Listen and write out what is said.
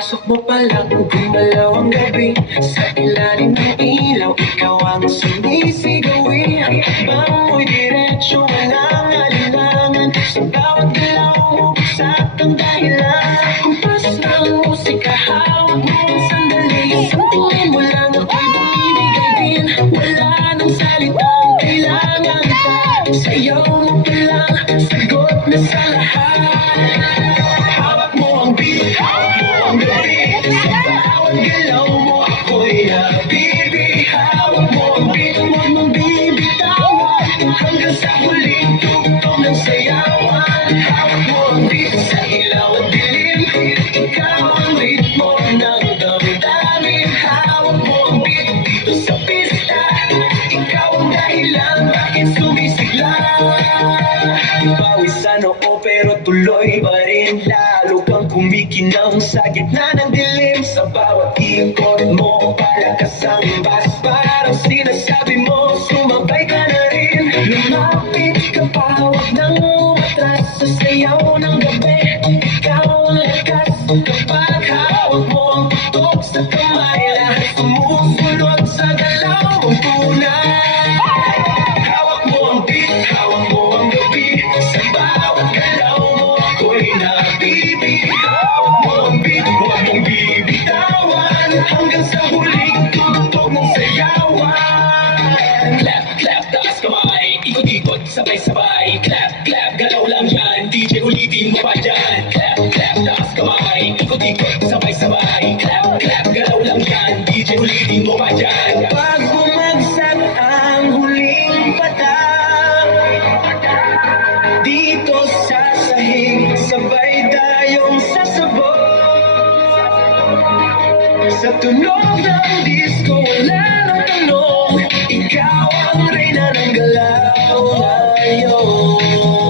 Pagpasok mo pa lang, gumalaw ang gabi. Sa ilalim ng ilaw, ikaw ang sumisigawi. Ang takbang mo'y diretsyo, walang alinlangan. Sa bawat galaw mo, bagsak ang dahilan. Kumpas ng musika, hawak mo ang sandali. Santuin mo lang ako'y bumibigay din. Wala nang salitang kailangan pa. Sayaw mo pa lang, sagot na sa lahat. Hawak mo ang beat, hawak mo ang gabi. Sa bawat galaw mo ako'y nabibi. Hawak mo ang beat, huwag mong bibitawan. Hanggang sa huling tugtog ng sayawan. Hawak mo ang beat sa ilaw at dilim. Ikaw ang ritmo ng damdamin. Hawak mo ang beat dito sa pista. Ikaw ang dahilan bakit sumisigla. Pawis sa noo pero tuloy pa rin. Lalo kang kumikinang sa gitna ng dilim. Sa bawat ikot mo palakas ang bas. Parang sinasabi mo sumabay ka na rin. Lumapit ka pa, huwag nang umatras. Sa sayaw ng gabi, ikaw ang lakas. Kapag hawak mo ang tutok sa kamay, lahat sumusunod sa galaw mong tunay. Hawak mo ang beat, hawak mo ang gabi. Sa bawat galaw mo ako'y nabibi. Hawak mo ang beat, huwag mong bibitawan. Hanggang sa huling tugtog ng sayawan. Clap, clap, taas kamay. Ikot-ikot, sabay-sabay. Clap, clap, galaw lang yan. DJ ulitin mo pa dyan. Clap, clap, taas kamay. Ikot-ikot, sabay-sabay. Clap, clap, galaw lang yan. DJ ulitin mo pa dyan. Pag bumagsak ang huling patak, dito sa sahig, sabay tayong sasabog. Sa tunog ng disco, wala nang tanong. Ikaw ang reyna ng galaw ngayon.